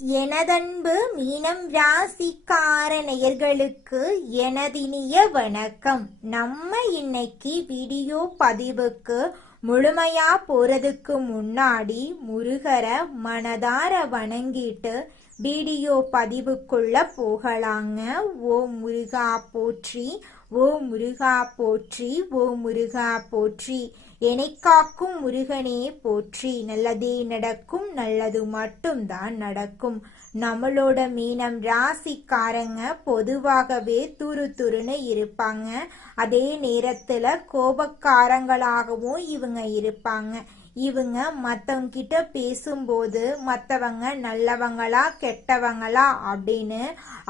எனதன்பு மீனம் ராசிக்கார நேயர்களுக்கு எனதினிய வணக்கம். நம்ம இன்னைக்கு வீடியோ பதிவுக்கு முழுமையா போறதுக்கு முன்னாடி முருகரை மனதார வணங்கிட்டு வீடியோ பதிவுக்குள்ள போகலாங்க. ஓ முருகா போற்றி, ஓ முருகா போற்றி, ஓ முருகா போற்றி. என்னை காக்கும் முருகனே போற்றி. நல்லதே நடக்கும், நல்லது மட்டும்தான் நடக்கும். நம்மளோட மீனம் ராசிக்காரங்க பொதுவாகவே துருன்னு இருப்பாங்க. அதே நேரத்துல கோபக்காரங்களாகவும் இவங்க இருப்பாங்க. இவங்க மற்றவங்க கிட்ட பேசும்போது மற்றவங்க நல்லவங்களா கெட்டவங்களா அப்படின்னு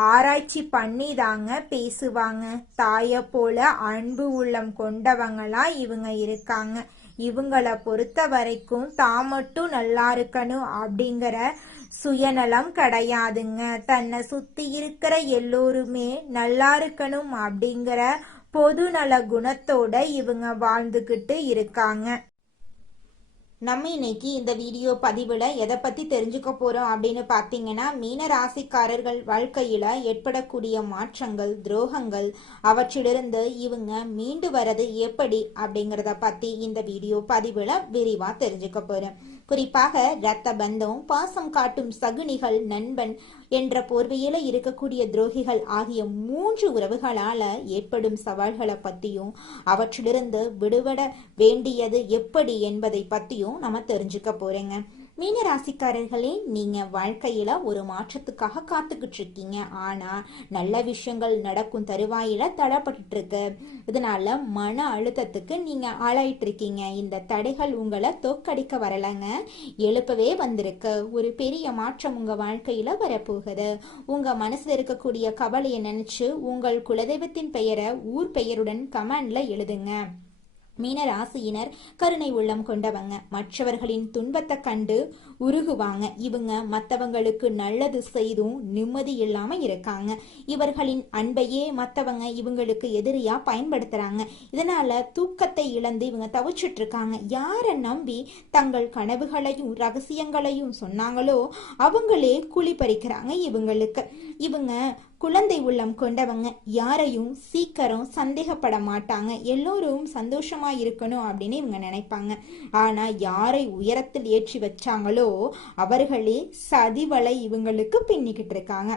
ஆராய்ச்சி பண்ணி தாங்க பேசுவாங்க. தாயை போல அன்பு உள்ளம் கொண்டவங்களா இவங்க இருக்காங்க. இவங்கள பொறுத்த வரைக்கும் தான் மட்டும் நல்லா இருக்கணும் அப்படிங்கிற சுயநலம் கிடையாதுங்க. தன்னை சுத்தி இருக்கிற எல்லோருமே நல்லா இருக்கணும் அப்படிங்கிற பொதுநல குணத்தோட இவங்க வாழ்ந்துகிட்டு இருக்காங்க. நம்ம இன்னைக்கு இந்த வீடியோ பதிவுல எதை பத்தி தெரிஞ்சுக்க போறோம் அப்படின்னு பாத்தீங்கன்னா, மீன ராசிக்காரர்கள் வாழ்க்கையில ஏற்படக்கூடிய மாற்றங்கள், துரோகங்கள், அவற்றிலிருந்து இவங்க மீண்டு வர்றது எப்படி அப்படிங்கறத பத்தி இந்த வீடியோ பதிவுல விரிவா தெரிஞ்சுக்க போறோம். குறிப்பாக இரத்த பந்தம், பாசம் காட்டும் சகுனிகள், நண்பன் என்ற போர்வையில இருக்கக்கூடிய துரோகிகள் ஆகிய 3 உறவுகளால ஏற்படும் சவால்களை பத்தியும் அவற்றிலிருந்து விடுபட வேண்டியது எப்படி என்பதை பத்தியும் நம்ம தெரிஞ்சுக்க போறேங்க. மீன ராசிக்காரர்களே, நீங்க வாழ்க்கையில ஒரு மாற்றத்துக்காக காத்துக்கிட்டு இருக்கீங்க. ஆனா நல்ல விஷயங்கள் நடக்கும் தருவாயில தடைப்பட்டு இருக்கு. இதனால மன அழுத்தத்துக்கு நீங்க ஆளாயிட்டு இருக்கீங்க. இந்த தடைகள் உங்களை தோக்கடிக்க வரலங்க, எழுப்பவே வந்திருக்கு. ஒரு பெரிய மாற்றம் உங்க வாழ்க்கையில வரப்போகுது. உங்க மனசுல இருக்கக்கூடிய கவலையை நினைச்சு உங்கள் குலதெய்வத்தின் பெயரை ஊர் பெயருடன் கமெண்ட்ல எழுதுங்க. மீன ராசியினர் கருணை உள்ளம் கொண்டவங்க. மற்றவர்களின் துன்பத்தை கண்டு உருகுவாங்க. இவங்க மற்றவங்களுக்கு நல்லது செய்தும் நிம்மதி இல்லாம இருக்காங்க. இவர்களின் அன்பையே மற்றவங்க இவங்களுக்கு எதிரியா பயன்படுத்துறாங்க. இதனால தூக்கத்தை இழந்து இவங்க தவிச்சிட்டு இருக்காங்க. யாரை நம்பி தங்கள் கனவுகளையும் ரகசியங்களையும் சொன்னாங்களோ அவங்களே குழி பறிக்கிறாங்க இவங்களுக்கு. இவங்க குழந்தை உள்ளம் கொண்டவங்க. யாரையும் சீக்கிரம் சந்தேகப்பட மாட்டாங்க. எல்லோரும் சந்தோஷமா இருக்கணும் அப்படின்னு இவங்க நினைப்பாங்க. ஆனா யாரை உயரத்தில் ஏற்றி வச்சாங்களோ அவர்களே சதிவலை இவங்களுக்கு பின்னிக்கிட்டு இருக்காங்க.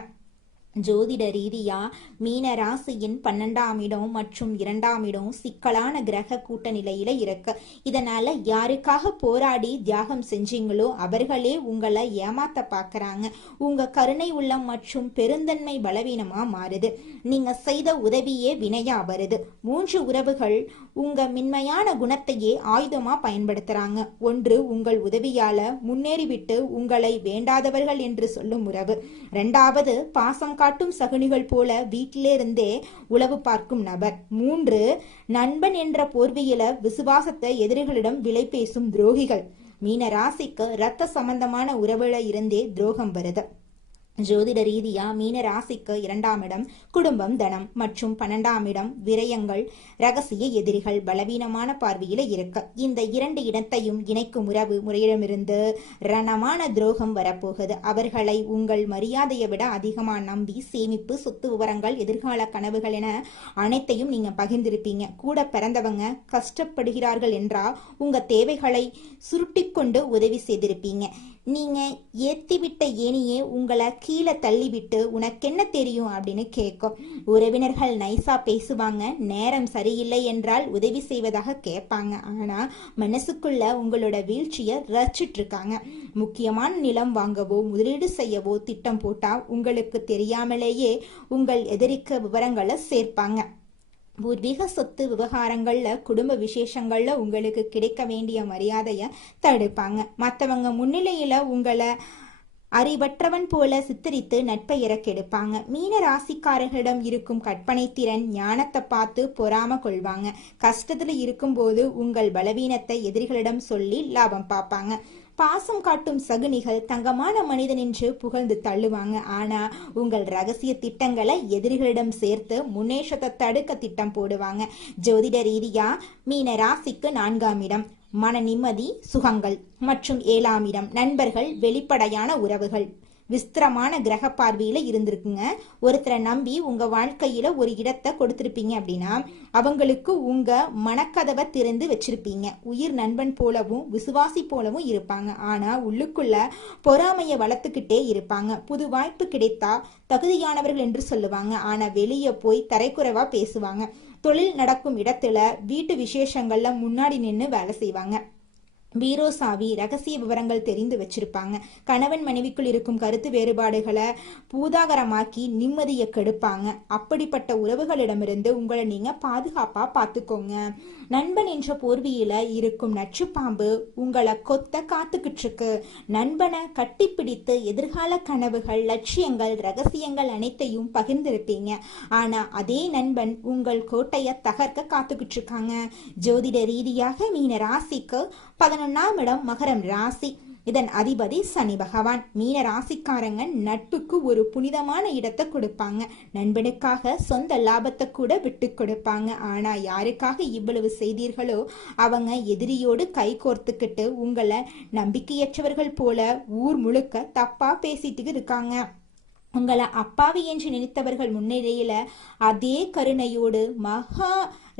ஜோதிட ரீதியா மீன ராசியின் 12ஆம் இடம் மற்றும் 2ஆம் இடம் சிக்கலான கிரக கூட்ட நிலையில இருக்கு. இதனால யாருக்காக போராடி தியாகம் செஞ்சீங்களோ அவர்களே உங்களை ஏமாத்த பாக்குறாங்க. உங்க கருணை உள்ளம் மற்றும் பெருந்தன்மை பலவீனமா மாறுது. நீங்க செய்த உதவியே வினையா வருது. 3 உறவுகள் உங்க மென்மையான குணத்தையே ஆயுதமா பயன்படுத்துறாங்க. ஒன்று, உங்கள் உதவியால முன்னேறிவிட்டு உங்களை வேண்டாதவர்கள் என்று சொல்லும் உறவு. 2வது, பாசம் காட்டும் சகுனிகள் போல வீட்டிலே இருந்தே உளவு பார்க்கும் நபர். 3, நண்பன் என்ற போர்வையில விசுவாசத்தை எதிரிகளிடம் விலை பேசும் துரோகிகள். மீன ராசிக்கு இரத்த சம்பந்தமான உறவுல இருந்தே துரோகம் வருது. ஜோதிட ரீதியா மீன ராசிக்கு 2ஆம் இடம் குடும்பம், தனம் மற்றும் 12ஆம் இடம் விரயங்கள், ரகசிய எதிரிகள் பலவீனமான பார்வையில இருக்கு. இந்த 2 இடத்தையும் இணைக்கும் உறவு முறையிடமிருந்து ரணமான துரோகம் வரப்போகுது. அவர்களை உங்கள் மரியாதையை விட அதிகமா நம்பி சேமிப்பு, சொத்து விவரங்கள், எதிர்கால கனவுகள் என அனைத்தையும் நீங்க பகிர்ந்திருப்பீங்க. கூட பிறந்தவங்க கஷ்டப்படுகிறார்கள் என்றா உங்க தேவைகளை சுருட்டி கொண்டு உதவி செய்திருப்பீங்க. நீங்க ஏத்திவிட்ட ஏனியே உங்களை கீழே தள்ளிவிட்டு உனக்கென்ன தெரியும் அப்படின்னு கேட்கும். உறவினர்கள் நைசா பேசுவாங்க. நேரம் சரியில்லை என்றால் உதவி செய்வதாக கேட்பாங்க. ஆனா மனசுக்குள்ள உங்களோட வீழ்ச்சியை ரசிச்சிட்டு இருக்காங்க. முக்கியமான நிலம் வாங்கவோ முதலீடு செய்யவோ திட்டம் போட்டா உங்களுக்கு தெரியாமலேயே உங்கள் எதிரிக்கு விவரங்களை சேர்ப்பாங்க. பூர்வீக சொத்து விவகாரங்கள்ல, குடும்ப விசேஷங்கள்ல உங்களுக்கு கிடைக்க வேண்டிய மரியாதைய தடுப்பாங்க. மற்றவங்க முன்னிலையில உங்களை அறிவற்றவன் போல சித்தரித்து நட்பெயர கெடுப்பாங்க. மீன ராசிக்காரர்களிடம் இருக்கும் கற்பனை திறன், ஞானத்தை பார்த்து பொறாம கொள்வாங்க. கஷ்டத்துல இருக்கும்போது உங்கள் பலவீனத்தை எதிரிகளிடம் சொல்லி லாபம் பார்ப்பாங்க. பாசம் காட்டும் சகுனிகள் தங்கமான மனிதன் என்று புகழ்ந்து தள்ளுவாங்க. ஆனா உங்கள் ரகசிய திட்டங்களை எதிரிகளிடம் சேர்த்து முன்னேற்றத்தை தடுக்க திட்டம் போடுவாங்க. ஜோதிட ரீதியா மீன ராசிக்கு 4ஆம் இடம் மன நிம்மதி, சுகங்கள் மற்றும் 7ஆம் இடம் நண்பர்கள், வெளிப்படையான உறவுகள். விஸ்திரமான கிரக பார்வையில இருந்திருக்குங்க. ஒருத்தரை நம்பி உங்க வாழ்க்கையில ஒரு இடத்தை கொடுத்திருப்பீங்க அப்படின்னா அவங்களுக்கு உங்க மனக்கதவை திறந்து வச்சிருப்பீங்க. உயிர் நண்பன் போலவும் விசுவாசி போலவும் இருப்பாங்க. ஆனா உள்ளுக்குள்ள பொறாமைய வளர்த்துக்கிட்டே இருப்பாங்க. புது வாய்ப்பு கிடைத்தா தகுதியானவர்கள் என்று சொல்லுவாங்க. ஆனா வெளியே போய் தரைக்குறைவா பேசுவாங்க. தொழில் நடக்கும் இடத்துல வீட்டு விசேஷங்கள்ல முன்னாடி நின்று வேலை செய்வாங்க. பீரோ சாவி ரகசிய விவரங்கள் தெரிந்து வச்சிருப்பாங்க. கணவன் மனைவிக்குள் இருக்கும் கருத்து வேறுபாடுகளை பூதாகரமாக்கி நிம்மதியை கெடுப்பாங்க. அப்படிப்பட்ட உறவுகளிடமிருந்து உங்களை நீங்க பாதுகாப்பா பார்த்துக்கோங்க. நண்பன் என்ற போர்வியில இருக்கும் நச்சு பாம்பு உங்களை கொத்த காத்துக்கிட்டு இருக்கு. நண்பனை கட்டிப்பிடித்து எதிர்கால கனவுகள், லட்சியங்கள், ரகசியங்கள் அனைத்தையும் பகிர்ந்திருப்பீங்க. ஆனா அதே நண்பன் உங்கள் கோட்டையை தகர்க்க காத்துக்கிட்டு இருக்காங்க. ஜோதிட ரீதியாக மீன ராசிக்கு 11ஆம் இடம் மகரம் ராசி. இதன் அதிபதி சனி பகவான். மீன ராசிக்காரங்க நட்புக்கு ஒரு புனிதமான இடத்தை கொடுப்பாங்க. நண்பனுக்காக சொந்த லாபத்தை கூட விட்டு கொடுப்பாங்க. ஆனா யாருக்காக இவ்வளவு செய்தீர்களோ அவங்க எதிரியோடு கை கோர்த்துக்கிட்டு உங்களை நம்பிக்கையற்றவர்கள் போல ஊர் முழுக்க தப்பா பேசிட்டு இருக்காங்க. உங்களை அப்பாவி என்று நினைத்தவர்கள் முன்னிலையில அதே கருணையோடு மகா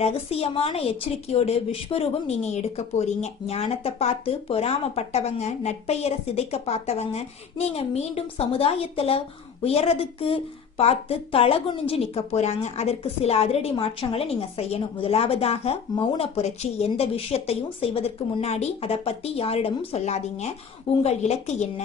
ரகசியமான எச்சரிக்கையோடு விஸ்வரூபம் நீங்க எடுக்க போறீங்க. ஞானத்தை பார்த்து பொறாமப்பட்டவங்க, நட்பெயரை சிதைக்க பார்த்தவங்க நீங்க மீண்டும் சமுதாயத்துல உயர்றதுக்கு பார்த்து தலகுனிஞ்சு நிக்க போறாங்க. அதற்கு சில அதிரடி மாற்றங்களை நீங்க செய்யணும். முதலாவதாக மௌன புரட்சி. எந்த விஷயத்தையும் செய்வதற்கு முன்னாடி அதை பத்தி யாரிடமும் சொல்லாதீங்க. உங்கள் இலக்கு என்ன,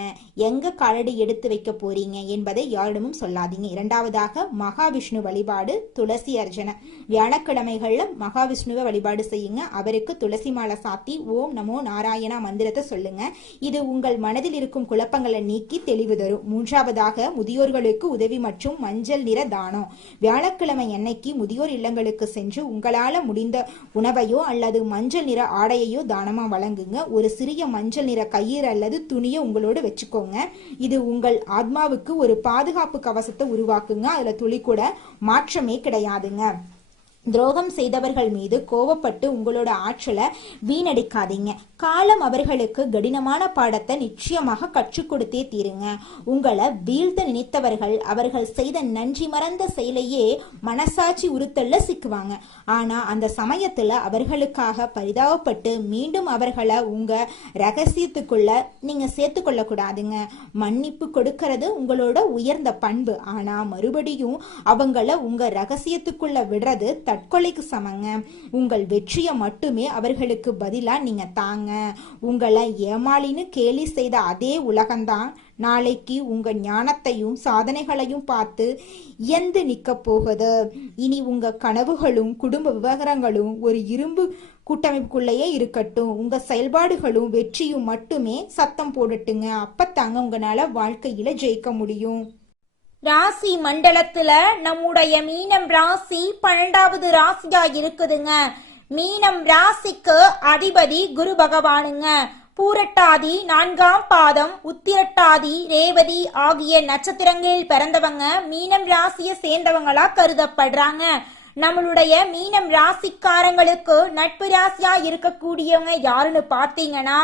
எங்க காலடி எடுத்து வைக்க போறீங்க என்பதை யாரிடமும் சொல்லாதீங்க. இரண்டாவதாக மகாவிஷ்ணு வழிபாடு, துளசி அர்ச்சனை. வியாழக்கிழமைகள்ல மகாவிஷ்ணுவை வழிபாடு செய்யுங்க. அவருக்கு துளசி மாலை சாத்தி ஓம் நமோ நாராயணா மந்திரத்தை சொல்லுங்க. இது உங்கள் மனதில் இருக்கும் குழப்பங்களை நீக்கி தெளிவு தரும். மூன்றாவதாக முதியோர்களுக்கு உதவி மற்றும் மஞ்சள் நிற தானம். வியாழக்கிழமை அன்னைக்கு முதியோர் இல்லங்களுக்கு சென்று உங்களால முடிந்த உணவையோ அல்லது மஞ்சள் நிற ஆடையையோ தானமா வழங்குங்க. ஒரு சிறிய மஞ்சள் நிற கயிறு அல்லது துணியை உங்களோட வச்சுக்கோங்க. இது உங்கள் ஆத்மாவுக்கு ஒரு பாதுகாப்பு கவசத்தை உருவாக்குங்க. அதுல துளி கூட மாற்றமே கிடையாதுங்க. துரோகம் செய்தவர்கள் மீது கோபப்பட்டு உங்களோட ஆற்றலை வீணடிக்காதீங்க. காலம் அவர்களுக்கு கடினமான பாடத்தை நிச்சயமாக கற்றுக் கொடுத்தே தீருங்க. உங்களை வீழ்த்த நினைத்தவர்கள் அவர்கள் செய்த நன்றி மறந்த செயலையே மனசாட்சி உறுத்தல்ல சிக்குவாங்க. ஆனா அந்த சமயத்துல அவர்களுக்காக பரிதாபப்பட்டு மீண்டும் அவர்களை உங்க ரகசியத்துக்குள்ள நீங்க சேர்த்து கொள்ள கூடாதுங்க. மன்னிப்பு கொடுக்கறது உங்களோட உயர்ந்த பண்பு. ஆனா மறுபடியும் அவங்கள உங்க ரகசியத்துக்குள்ள விடுறது தற்கொலைக்கு சமங்க. உங்கள் வெற்றியை மட்டுமே அவர்களுக்கு பதிலா நீங்க தாங்க. உங்களை ஏமாளின்னு கேலி செய்த அதே உலகம்தான் நாளைக்கு உங்க ஞானத்தையும் சாதனைகளையும் பார்த்து எந்து நிக்க போகுது. இனி உங்க கனவுகளும் குடும்ப விவகாரங்களும் ஒரு இரும்பு கூட்டமைப்புக்குள்ளேயே இருக்கட்டும். உங்க செயல்பாடுகளும் வெற்றியும் மட்டுமே சத்தம் போடட்டுங்க. அப்பத்தாங்க உங்களால வாழ்க்கையில ஜெயிக்க முடியும். ராசி மண்டலத்துல நம்முடைய மீனம் ராசி 12வது ராசியா இருக்குதுங்க. மீனம் ராசிக்கு அதிபதி குரு பகவானுங்க. பூரட்டாதி 4ஆம் பாதம், உத்திரட்டாதி, ரேவதி ஆகிய நட்சத்திரங்களில் பிறந்தவங்க மீனம் ராசியை சேர்ந்தவங்களா கருதப்படுறாங்க. நம்மளுடைய மீனம் ராசிக்காரங்களுக்கு நட்பு ராசியா இருக்கக்கூடியவங்க யாருன்னு பார்த்தீங்கன்னா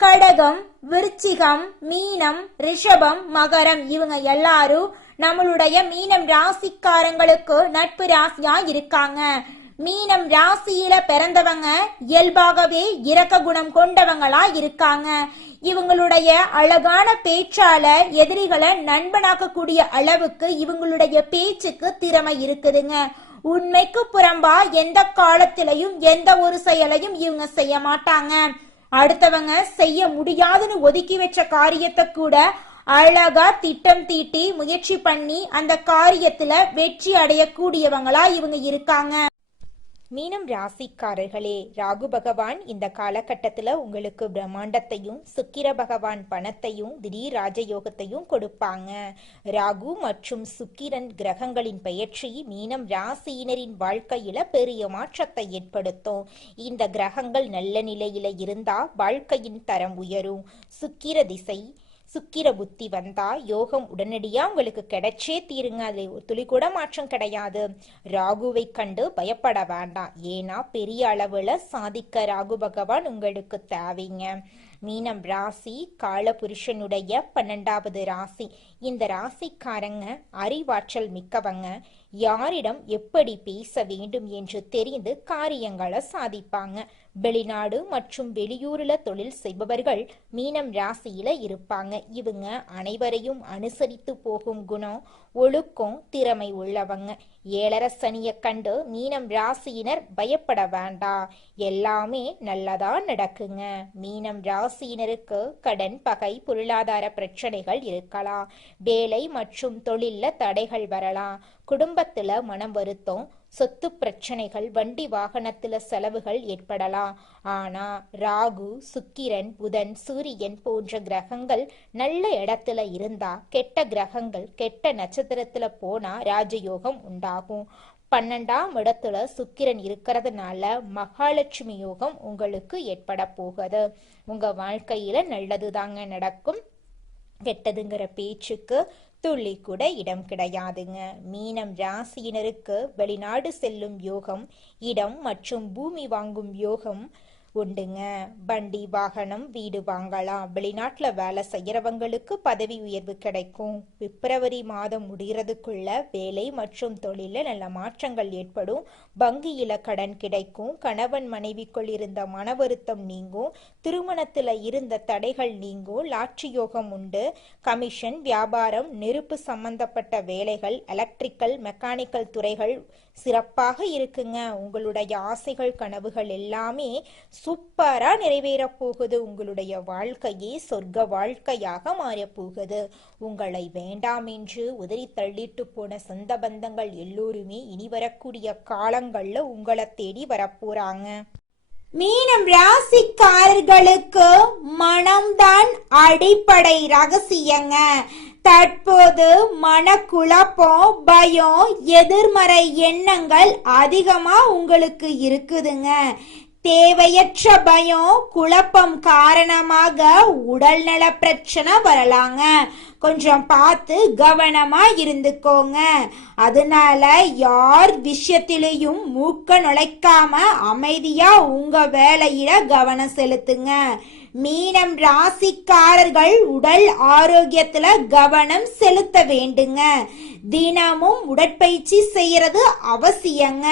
கடகம், விருச்சிகம், மீனம், ரிஷபம், மகரம். இவங்க எல்லாரும் நம்மளுடைய மீனம் ராசிக்காரங்களுக்கு நட்பு ராசியா இருக்காங்க. மீனம் ராசியில பிறந்தவங்க இயல்பாகவே இரக்க குணம் கொண்டவங்களா இருக்காங்க. இவங்களுடைய அழகான பேச்சால எதிரிகளை நண்பனாக்கக்கூடிய அளவுக்கு இவங்களுடைய பேச்சுக்கு திறமை இருக்குதுங்க. உண்மைக்கு புறம்பா எந்த காலத்திலையும் எந்த ஒரு செயலையும் இவங்க செய்ய மாட்டாங்க. அடுத்தவங்க செய்ய முடியாதுன்னு ஒதுக்கி வச்ச காரியத்தை கூட அழகா திட்டம் தீட்டி முயற்சி பண்ணி அந்த காரியத்துல வெற்றி அடையக்கூடியவங்களா இவங்க இருக்காங்க. மீனம் ராசிக்காரர்களே, ராகு பகவான் இந்த காலகட்டத்துல உங்களுக்கு பிரம்மாண்டத்தையும் சுக்கிர பகவான் பணத்தையும் திடீர் ராஜயோகத்தையும் கொடுப்பாங்க. ராகு மற்றும் சுக்கிரன் கிரகங்களின் பெயர்ச்சி மீனம் ராசியினரின் வாழ்க்கையில பெரிய மாற்றத்தை ஏற்படுத்தும். இந்த கிரகங்கள் நல்ல நிலையில இருந்தா வாழ்க்கையின் தரம் உயரும். சுக்கிர திசை சுக்கிர புத்தி வந்தா யோகம் உடனடியா உங்களுக்கு கிடைச்சே தீருங்க. அது துளி கூட மாற்றம் கிடையாது. ராகுவை கண்டு பயப்பட வேண்டாம். ஏன்னா பெரிய அளவுல சாதிக்க ராகு பகவான் உங்களுக்கு தேவைங்க. மீனம் ராசி காலபுருஷனுடைய 12வது ராசி. இந்த ராசிக்காரங்க அறிவாற்றல் மிக்கவங்க. யாரிடம் எப்படி பேச வேண்டும் என்று தெரிந்து காரியங்களை சாதிப்பாங்க. வெளிநாடு மற்றும் வெளியூர்ல தொழில் செய்பவர்கள் மீனம் ராசியில இருப்பாங்க. இவங்க அனைவரையும் அனுசரித்து போகும் குணம், ஒழுக்கம், திறமை உள்ளவங்க. 7 சனியை கண்டு மீனம் ராசியினர் பயப்பட வேண்டாம், எல்லாமே நல்லதா நடக்குங்க. மீனம் ராசியினருக்கு கடன், பகை, பொருளாதார பிரச்சனைகள் இருக்கலாம். வேலை மற்றும் தொழில்ல தடைகள் வரலாம். குடும்பத்துல மனம் வருத்தம், சொத்து பிரச்சனைகள், வண்டி வாகனத்துல செலவுகள் ஏற்படலாம். ஆனா ராகு, சுக்கிரன், புதன், சூரியன் போன்ற கிரகங்கள் நல்ல இடத்துல இருந்தா, கெட்ட கிரகங்கள் கெட்ட நட்சத்திரத்துல போனா ராஜயோகம் உண்டாகும். 12ஆம் இடத்துல சுக்கிரன் இருக்கிறதுனால மகாலட்சுமி யோகம் உங்களுக்கு ஏற்பட போகுது. உங்க வாழ்க்கையில நல்லது தாங்க நடக்கும். கெட்டதுங்கிற பேச்சுக்கு துள்ளி கூட இடம் கிடையாதுங்க. மீனம் ராசியினருக்கு வெளிநாடு செல்லும் யோகம், இடம் மற்றும் பூமி வாங்கும் யோகம் உண்டுங்க. வண்டி, வாகனம், வீடு வாங்கலாம். வெளிநாட்டுல வேலை செய்யறவங்களுக்கு பதவி உயர்வு கிடைக்கும். பிப்ரவரி மாதம் முடிகிறதுக்குள்ள வேலை மற்றும் தொழில நல்ல மாற்றங்கள் ஏற்படும். வங்கியில கடன் கிடைக்கும். கணவன் மனைவிக்குள் இருந்த மன வருத்தம் நீங்கும். திருமணத்துல இருந்த தடைகள் நீங்கும். லாட்சி யோகம் உண்டு. கமிஷன், வியாபாரம், நெருப்பு சம்பந்தப்பட்ட வேலைகள், எலக்ட்ரிக்கல், மெக்கானிக்கல் துறைகள் சிறப்பாக இருக்குங்க. உங்களுடைய ஆசைகள், கனவுகள் எல்லாமே சூப்பரா நிறைவேற போகுது. உங்களுடைய வாழ்க்கையே சொர்க்க வாழ்க்கையாக மாறப் போகுது. உங்களை வேண்டாம் என்று உதறி தள்ளிட்டு போன சொந்த பந்தங்கள் எல்லோருமே இனி வரக்கூடிய காலங்கள்ல உங்களை தேடி வரப்போறாங்க. மீனம் ராசிக்காரர்களுக்கு மனம்தான் அடிப்படை ரகசியங்க. தற்போது மனக்குழப்பம், பயம், எதிர்மறை எண்ணங்கள் அதிகமா உங்களுக்கு இருக்குதுங்க. தேவையற்ற பயம், குழப்பம் காரணமாக உடல்நல பிரச்சனை வரலாங்க. கொஞ்சம் பார்த்து கவனமா இருந்துக்கோங்க. அதனால யார் விஷயத்திலையும் மூக்க நுழைக்காம அமைதியா உங்க வேலையில கவனம் செலுத்துங்க. மீனம் ராசிக்காரர்கள் உடல் ஆரோக்கியத்துல கவனம் செலுத்த வேண்டுங்க. தினமும் உடற்பயிற்சி செய்யறது அவசியங்க.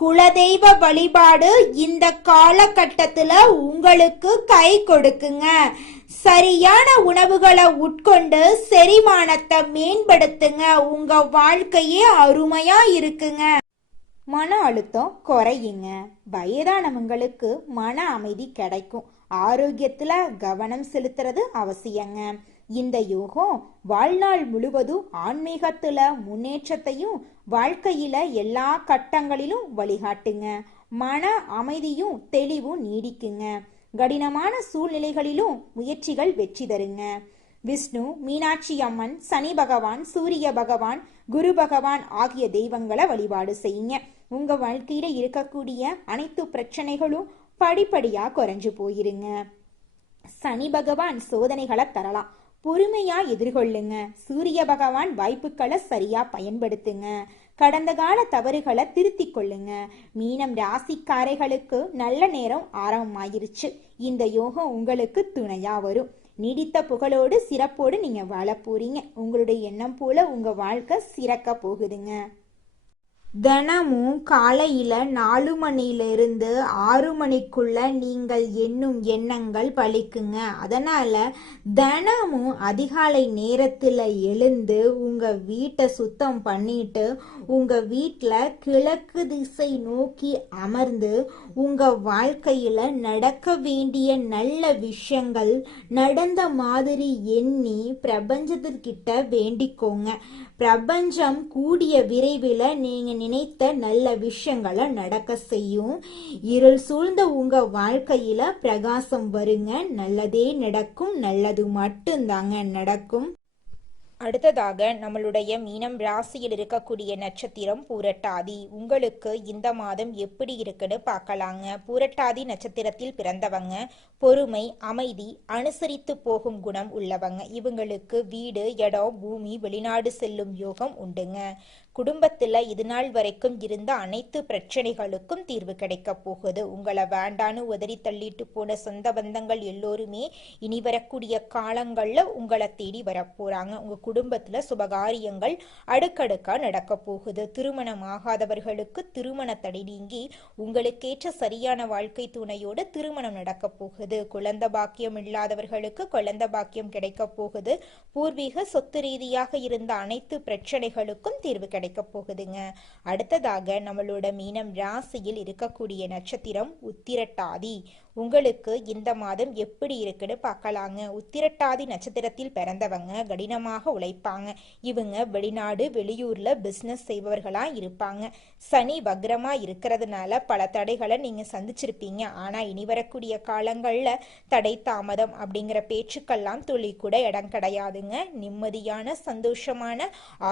குலதெய்வ வழிபாடு இந்த காலகட்டத்துல உங்களுக்கு கை கொடுக்குங்க. சரியான உணவுகளை உட்கொண்டு செரிமானத்தை மேம்படுத்துங்க. உங்க வாழ்க்கையே அருமையா இருக்குங்க. மன அழுத்தம் குறையுங்க. வயதானவங்களுக்கு மன அமைதி கிடைக்கும். ஆரோக்கியத்துல கவனம் செலுத்துறது அவசியங்க. இந்த யோகம் வாழ்நாள் முழுவதும் ஆன்மீகத்துல முன்னேற்றத்தையும் வாழ்க்கையில எல்லா கட்டங்களிலும் வழிகாட்டுங்க. மன அமைதியும் தெளிவும் நீடிக்குங்க. கடினமான சூழ்நிலைகளிலும் முயற்சிகள் வெற்றி தருங்க. விஷ்ணு, மீனாட்சி அம்மன், சனி பகவான், சூரிய பகவான், குரு பகவான் ஆகிய தெய்வங்களை வழிபாடு செய்யுங்க. உங்க வாழ்க்கையில இருக்கக்கூடிய அனைத்து பிரச்சனைகளும் படிப்படியா குறைஞ்சு போயிருங்க. சனி பகவான் சோதனைகளை தரலாம், பொறுமையா எதிர்கொள்ளுங்க. சூரிய பகவான் வாய்ப்புகளை சரியா பயன்படுத்துங்க. கடந்த கால தவறுகளை திருத்திக் கொள்ளுங்க. மீனம் ராசிக்காரைகளுக்கு நல்ல நேரம் ஆரம்பமாயிருச்சு. இந்த யோகம் உங்களுக்கு துணையா வரும். நீடித்த புகழோடு சிறப்போடு நீங்க வாழ போறீங்க. உங்களுடைய எண்ணம் போல உங்க வாழ்க்கை சிறக்க போகுதுங்க. தினமும் காலையில 4 மணியிலிருந்து 6 மணிக்குள்ள நீங்கள் எண்ணும் எண்ணங்கள் பலிக்குங்க. அதனால தினமும் அதிகாலை நேரத்துல எழுந்து உங்க வீட்டை சுத்தம் பண்ணிட்டு உங்க வீட்டுல கிழக்கு திசை நோக்கி அமர்ந்து உங்க வாழ்க்கையில நடக்க வேண்டிய நல்ல விஷயங்கள் நடந்த மாதிரி எண்ணி பிரபஞ்சத்திற்கிட்ட வேண்டிக்கோங்க. பிரபஞ்சம் கூடிய விரைவில் நீங்க நினைத்த நல்ல விஷயங்களை நடக்க செய்யும். இருள் சூழ்ந்த உங்க வாழ்க்கையில பிரகாசம் வருங்க. நல்லதே நடக்கும். நல்லது மட்டும்தாங்க நடக்கும். அடுத்ததாக நம்மளுடைய மீனம் ராசியில் இருக்கக்கூடிய நட்சத்திரம் பூரட்டாதி. உங்களுக்கு இந்த மாதம் எப்படி இருக்குன்னு பார்க்கலாங்க. பூரட்டாதி நட்சத்திரத்தில் பிறந்தவங்க பொறுமை, அமைதி, அனுசரித்து போகும் குணம் உள்ளவங்க. இவங்களுக்கு வீடு, இடம், பூமி, வெளிநாடு செல்லும் யோகம் உண்டுங்க. குடும்பத்துல இது நாள் வரைக்கும் இருந்த அனைத்து பிரச்சனைகளுக்கும் தீர்வு கிடைக்க போகுது. உங்களை வேண்டான்னு உதறி தள்ளிட்டு போன சொந்த பந்தங்கள் எல்லோருமே இனி வரக்கூடிய காலங்கள்ல உங்களை தேடி வரப்போறாங்க. உங்க குடும்பத்துல சுபகாரியங்கள் அடுக்கடுக்கா நடக்க போகுது. திருமணம் ஆகாதவர்களுக்கு திருமண தடை நீங்கி உங்களுக்கேற்ற சரியான வாழ்க்கை துணையோடு திருமணம் நடக்க போகுது. குழந்தை பாக்கியம் இல்லாதவர்களுக்கு குழந்தை பாக்கியம் கிடைக்க போகுது. பூர்வீக சொத்து ரீதியாக இருந்த அனைத்து பிரச்சனைகளுக்கும் தீர்வு கிடைக்க போகுதுங்க. அடுத்ததாக நம்மளோட மீனம் ராசியில் இருக்கக்கூடிய நட்சத்திரம் உத்திரட்டாதி. உங்களுக்கு இந்த மாதம் எப்படி இருக்குன்னு பார்க்கலாங்க. உத்திரட்டாதி நட்சத்திரத்தில் பிறந்தவங்க கடினமாக உழைப்பாங்க. இவங்க வெளிநாடு, வெளியூர்ல பிசினஸ் செய்பவர்களா இருப்பாங்க. சனி வக்ரமா இருக்கிறதுனால பல தடைகளை நீங்க சந்திச்சிருப்பீங்க. ஆனா இனி வரக்கூடிய காலங்கள்ல தடை தாமதம் அப்படிங்கிற பேச்சுக்கெல்லாம் துளி கூட இடம் கிடையாதுங்க. நிம்மதியான, சந்தோஷமான,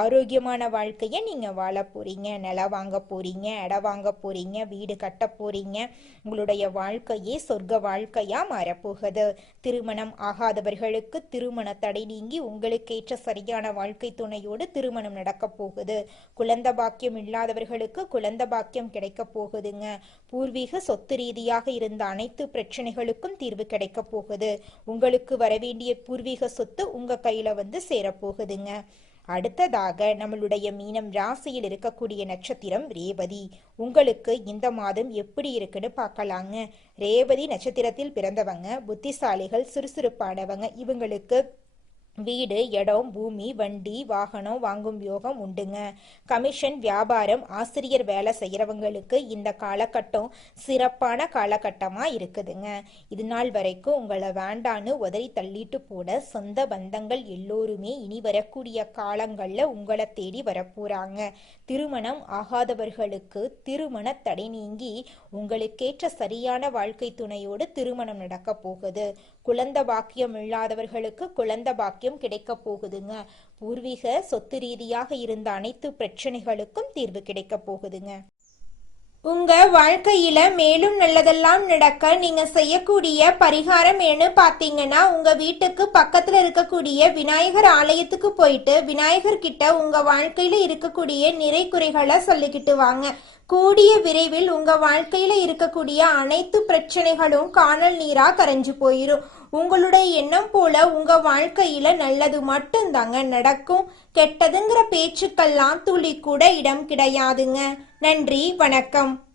ஆரோக்கியமான வாழ்க்கையை நீங்க வாழ போறீங்க. நிலம் வாங்க போறீங்க, இடம் வாங்க போறீங்க, வீடு கட்ட போறீங்க. உங்களுடைய வாழ்க்கையே சொர்க்க வாழ்க்கையா மாறப்போகுது. திருமணம் ஆகாதவர்களுக்கு திருமண தடை நீங்கி உங்களுக்கேற்ற சரியான வாழ்க்கை துணையோடு திருமணம் நடக்க போகுது. குழந்தை பாக்கியம் இல்லாதவர்களுக்கு குழந்தை பாக்கியம் கிடைக்க போகுதுங்க. பூர்வீக சொத்து ரீதியாக இருந்த அனைத்து பிரச்சனைகளுக்கும் தீர்வு கிடைக்க போகுது. உங்களுக்கு வரவேண்டிய பூர்வீக சொத்து உங்க கையில வந்து சேரப்போகுதுங்க. அடுத்ததாக நம்மளுடைய மீனம் ராசியில் இருக்கக்கூடிய நட்சத்திரம் ரேவதி. உங்களுக்கு இந்த மாதம் எப்படி இருக்குன்னு பார்க்கலாங்க. ரேவதி நட்சத்திரத்தில் பிறந்தவங்க புத்திசாலிகள், சுறுசுறுப்பானவங்க. இவங்களுக்கு வீடு, இடம், பூமி, வண்டி, வாகனம் வாங்கும் யோகம் உண்டுங்க. கமிஷன், வியாபாரம், ஆசிரியர் வேலை செய்யறவங்களுக்கு இந்த காலகட்டம் சிறப்பான காலகட்டமா இருக்குதுங்க. இது நாள் வரைக்கும் உங்களை வேண்டான்னு உதறி தள்ளிட்டு போன சொந்த பந்தங்கள் எல்லோருமே இனி வரக்கூடிய காலங்கள்ல உங்களை தேடி வரப்போறாங்க. திருமணம் ஆகாதவர்களுக்கு திருமண தடை நீங்கி உங்களுக்கேற்ற சரியான வாழ்க்கை துணையோடு திருமணம் நடக்க போகுது. குழந்தை பாக்கியம் இல்லாதவர்களுக்கு குழந்தை பாக்கியம் கிடைக்க போகுதுங்க. பூர்வீக சொத்து ரீதியாக இருந்த அனைத்து பிரச்சனைகளுக்கும் தீர்வு கிடைக்க போகுதுங்க. உங்க வாழ்க்கையில மேலும் நல்லதெல்லாம் நடக்க நீங்க செய்யக்கூடிய பரிகாரம் என்ன பாத்தீங்கன்னா, உங்க வீட்டுக்கு பக்கத்துல இருக்கக்கூடிய விநாயகர் ஆலயத்துக்கு போயிட்டு விநாயகர் கிட்ட உங்க வாழ்க்கையில இருக்கக்கூடிய நிறை குறைகளை சொல்லிக்கிட்டு வாங்க. கூடிய விரைவில் உங்க வாழ்க்கையில இருக்கக்கூடிய அனைத்து பிரச்சனைகளும் காணல் நீரா கரைஞ்சு போயிரும். உங்களுடைய எண்ணம் போல உங்க வாழ்க்கையில நல்லது மட்டும்தாங்க நடக்கும். கெட்டதுங்கிற பேச்சுக்கெல்லாம் துளி கூட இடம் கிடையாதுங்க. நன்றி, வணக்கம்.